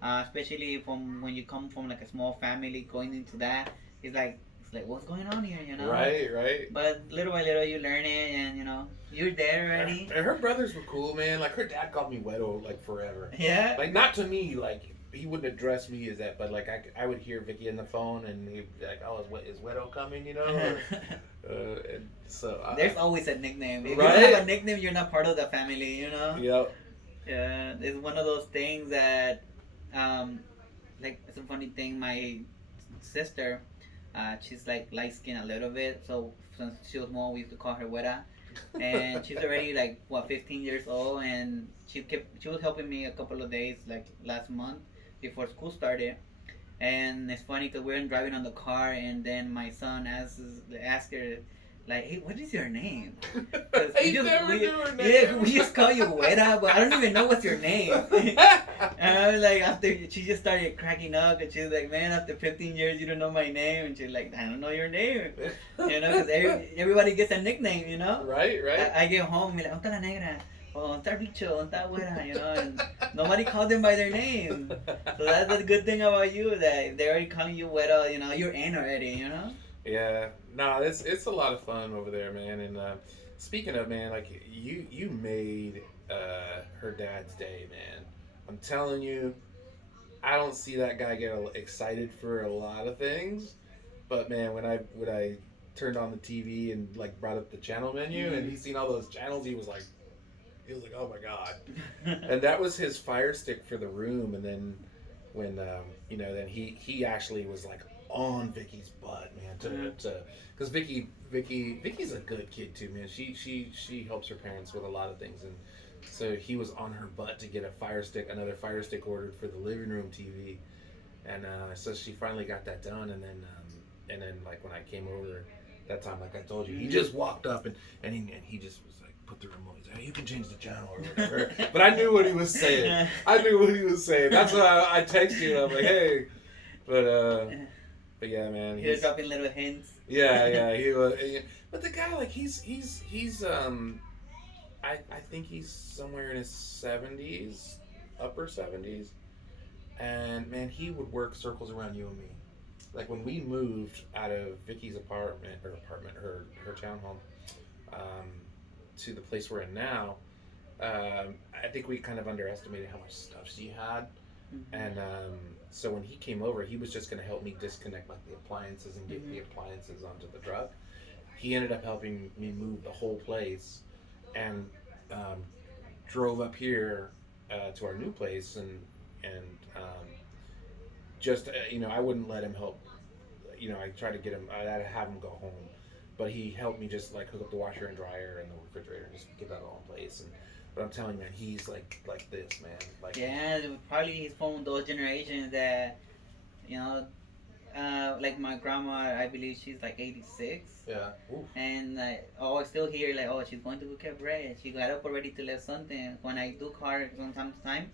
Especially from when you come from like a small family going into that, it's like what's going on here. right. But little by little you learn it, and you're there already. And her brothers were cool, man. Like her dad called me Wedo like forever. Yeah. Like not to me, like he wouldn't address me as that, but like I would hear Vicky on the phone and he'd be like, "Oh, is Wedo coming?" And so There's always a nickname. If you don't right. have a nickname, you're not part of the family. Yep. Yeah, it's one of those things that, like, it's a funny thing. My sister, she's like light skinned a little bit, so since she was small, we used to call her Wera. And she's already like what 15 years old, and she was helping me a couple of days like last month before school started. And it's funny because we're driving on the car, and then my son asks her, like, "Hey, what is your name?" Because I never knew her yeah, name. we just call you Wera, but I don't even know what's your name. And I was like, after she just started cracking up, and she's like, "Man, after 15 years, you don't know my name." And she's like, "I don't know your name," because everybody gets a nickname. Right. I get home, and like, "¿Dónde está la negra?" Oh, ¿dónde está el bicho? ¿Dónde está güera? And nobody called them by their name. So that's the good thing about you, that they're already calling you güera, you're in already. Yeah, no, it's a lot of fun over there, man, and speaking of, man, like you made her dad's day, man. I'm telling you, I don't see that guy get excited for a lot of things, but man, when I turned on the TV and like brought up the channel menu and he seen all those channels, he was like, oh my god. And that was his fire stick for the room. And then when then he actually was like on Vicky's butt, man, to because Vicky's a good kid too, man. She helps her parents with a lot of things, and so he was on her butt to get another fire stick ordered for the living room TV. And so she finally got that done. And then like when I came over that time, like I told you, he just walked up and he just was like, put the remote. He's like, hey, you can change the channel or whatever. But I knew what he was saying. That's why I texted you. I'm like, hey, but yeah, man. He was dropping little hints. Yeah, he was. But the guy, like, he's I think he's somewhere in his 70s, upper 70s, and man, he would work circles around you and me. Like when we moved out of Vicky's her townhome, um, to the place we're in now, I think we kind of underestimated how much stuff she had. And so when he came over, he was just going to help me disconnect like the appliances and get the appliances onto the truck. He ended up helping me move the whole place, and drove up here to our new place, and just I wouldn't let him help. I tried to get him. I'd have him go home, but he helped me just like hook up the washer and dryer and the refrigerator and just get that all in place. But I'm telling you, man, he's like this, man. Like, yeah, probably he's from those generations that, you know, like my grandma, I believe she's like 86. Yeah. Oof. And I still hear like, oh, she's going to cabaret. She got up already to lift something. When I do call her from time to time,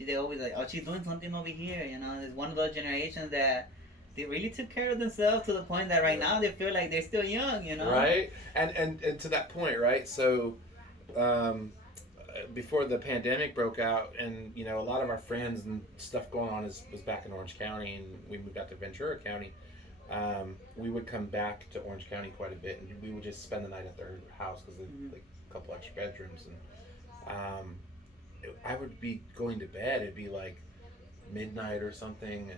they always like, oh, she's doing something over here. It's one of those generations that they really took care of themselves to the point that right now they feel like they're still young. Right. And to that point, right? So, before the pandemic broke out, and a lot of our friends and stuff going on was back in Orange County, and we moved out to Ventura County. We would come back to Orange County quite a bit, and we would just spend the night at their house because they had like a couple extra bedrooms. And I would be going to bed. It'd be like midnight or something,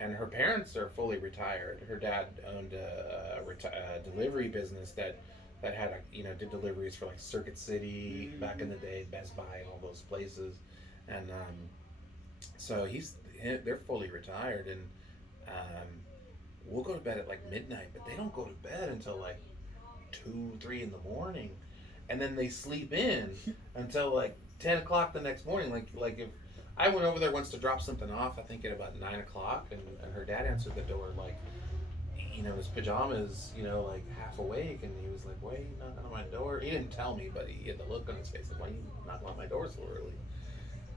and her parents are fully retired. Her dad owned a delivery business that had did deliveries for like Circuit City back in the day, Best Buy, and all those places. And so they're fully retired, and we'll go to bed at like midnight, but they don't go to bed until like 2-3 in the morning, and then they sleep in until like 10 o'clock the next morning. Like if I went over there once to drop something off, I think at about 9 o'clock, and her dad answered the door like, his pajamas, like half awake, and he was like, "Why are you knocking on my door?" He didn't tell me, but he had the look on his face like, "Why are you knocking on my door so early?"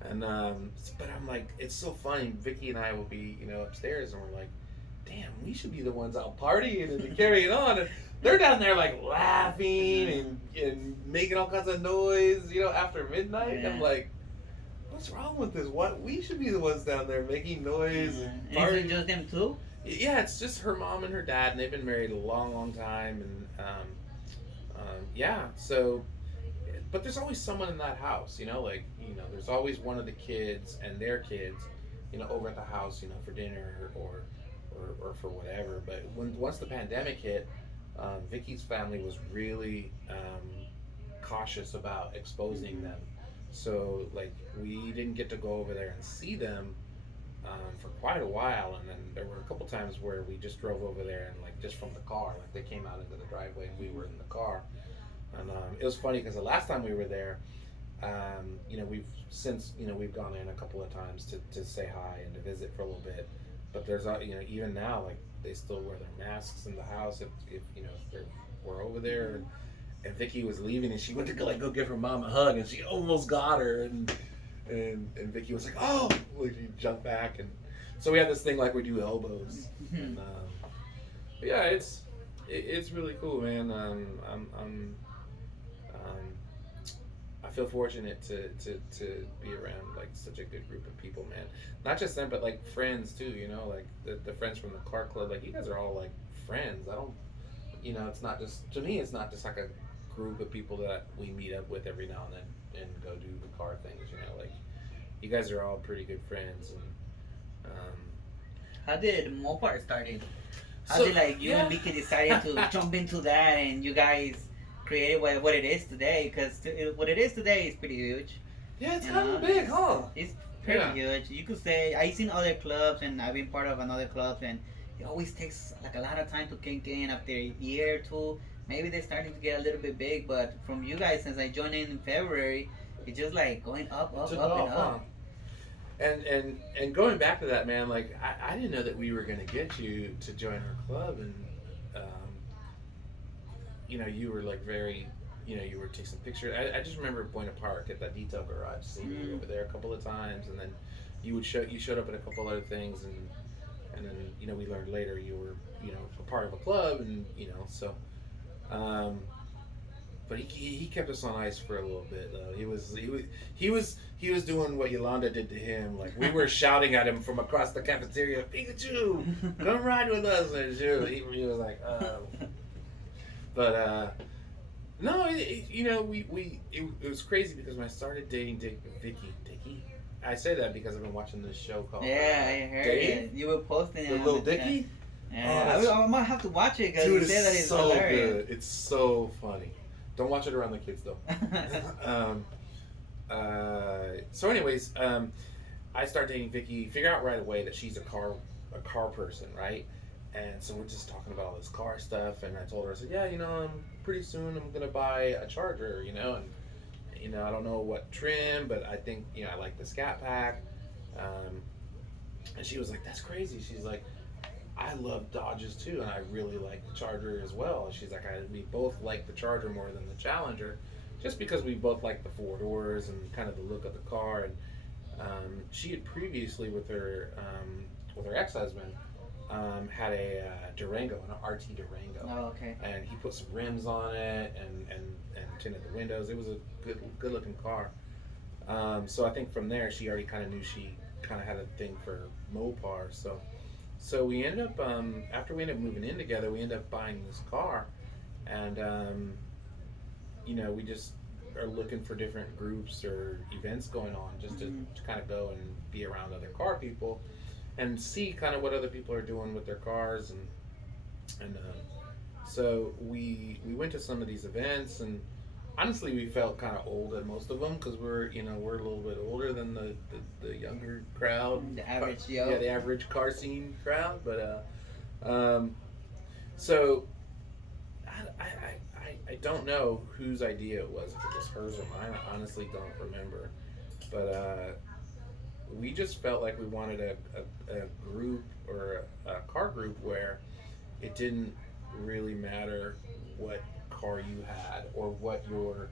And but I'm like, it's so funny. Vicky and I will be, upstairs, and we're like, "Damn, we should be the ones out partying and carrying on." And they're down there like laughing and making all kinds of noise, after midnight. Yeah. I'm like, what's wrong with this? What, we should be the ones down there making noise and partying. Is it just them two? Yeah, it's just her mom and her dad, and they've been married a long, long time, and yeah. So, but there's always someone in that house, there's always one of the kids and their kids, over at the house, for dinner or for whatever. But once the pandemic hit, Vicky's family was really cautious about exposing them. So like we didn't get to go over there and see them for quite a while, and then there were a couple times where we just drove over there and like just from the car, like they came out into the driveway and we were in the car. And it was funny because the last time we were there, we've since we've gone in a couple of times to say hi and to visit for a little bit, but there's even now like they still wear their masks in the house if we're over there. And Vicky was leaving, and she went to go give her mom a hug, and she almost got her, and Vicky was like, "Oh!" Like she jumped back, and so we have this thing like we do elbows. And, but yeah, it's really cool, man. I feel fortunate to be around like such a good group of people, man. Not just them, but like friends too. Like the friends from the Clark Club. Like you guys are all like friends. I don't. It's not just, to me, it's not just like a group of people that we meet up with every now and then and go do the car things. You know, like you guys are all pretty good friends, and How did Mopar started? How so did like you and yeah, Vicky decided to jump into that and you guys created what it is today? Because what it is today is pretty huge. yeah, it's You kind know, of big, huh? it's pretty Yeah, huge. You could say I've seen other clubs and I've been part of another clubs and it always takes like a lot of time to kick in after a year or two. Maybe they're starting to get a little bit big, but from you guys since I joined in February, it's just like going up, it up, took up and off, huh? up. And going back to that, man, like I didn't know that we were gonna get you to join our club, and you know, you were like very, you know, you were taking some pictures. I just remember Buena Park at that detail garage, seeing you over there a couple of times, and then you showed up at a couple other things, and then you know we learned later you were, you know, a part of a club, and you know so. Um, but he kept us on ice for a little bit though. He was doing what Yolanda did to him. Like we were shouting at him from across the cafeteria, Pikachu, come ride with us, and he was like, but no, you know it was crazy because when I started dating Dicky, I say that because I've been watching this show called Yeah, I heard Dave, it. You were posting it the on little the chat. Dicky. Yeah, I might have to watch it because Dude, you say that it's it's so hilarious. good. It's so funny. Don't watch it around the kids though. um, so, anyways, I start dating Vicky. Figure out right away that she's a car person, right? And so we're just talking about all this car stuff. And I told her, I said, yeah, you know, pretty soon I'm gonna buy a Charger, you know, and you know I don't know what trim, but I think you know I like the Scat Pack. Um, and she was like, that's crazy. She's like, I love Dodges too, and I really like the Charger as well. She's like, we both like the Charger more than the Challenger, just because we both like the four doors and kind of the look of the car. And she had previously with her ex-husband had a Durango, an RT Durango, Oh, okay. and he put some rims on it and tinted the windows. It was a good looking car. So I think from there she already kind of knew she kind of had a thing for Mopar. So we ended up after we ended up moving in together, we ended up buying this car, and you know we just are looking for different groups or events going on just to kind of go and be around other car people and see kind of what other people are doing with their cars and so we went to some of these events, and honestly we felt kind of old at most of them because we're a little bit older than the younger crowd, The average yeah, the average car scene crowd, but so I don't know whose idea it was, if it was hers or mine. I honestly don't remember, but we just felt like we wanted a group or a car group where it didn't really matter what car you had or what your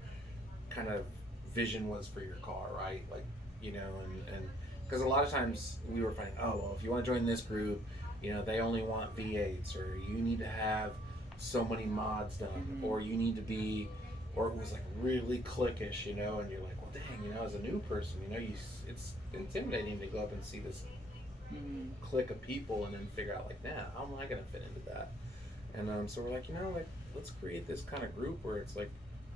kind of vision was for your car, right? Like, you know, and because a lot of times we were finding, oh, well, if you want to join this group, you know, they only want V8s, or you need to have so many mods done, or you need to be, or it was like really cliquish, you know, and you're like, well, dang, you know, as a new person, you know, it's intimidating to go up and see this clique of people and then figure out like, nah, how am I gonna fit into that? And so we're like, you know, like let's create this kind of group where it's like,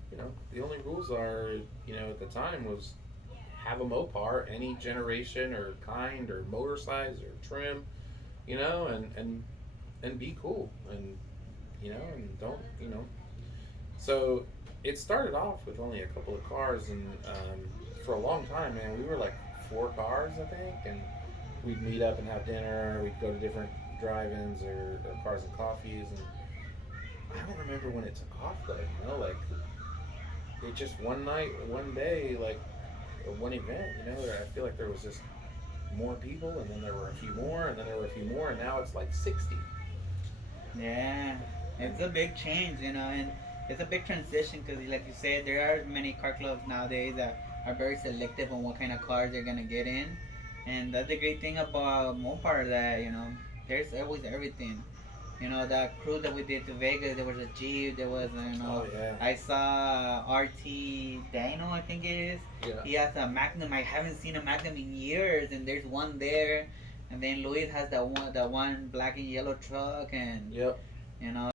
you know, the only rules are, you know, at the time was have a Mopar, any generation or kind or motor size or trim, you know, and be cool, and you know, and don't, you know. So it started off with only a couple of cars, and for a long time, man, we were like 4 cars, I think, and we'd meet up and have dinner. We'd go to different drive-ins or cars and coffees, and I don't remember when it took off though. You know, like it just one night, one day, like or one event. You know, I feel like there was just more people, and then there were a few more, and then there were a few more, and now it's like 60. Yeah, it's a big change, you know, and it's a big transition because, like you said, there are many car clubs nowadays that are very selective on what kind of cars they're gonna get in, and that's the great thing about Mopar, that you know there's always everything. You know, that cruise that we did to Vegas, there was a Jeep, there was, you know, Oh yeah. I saw RT Dino, I think it is. Yeah. He has a Magnum. I haven't seen a Magnum in years, and there's one there. And then Luis has that one black and yellow truck, and Yep. you know,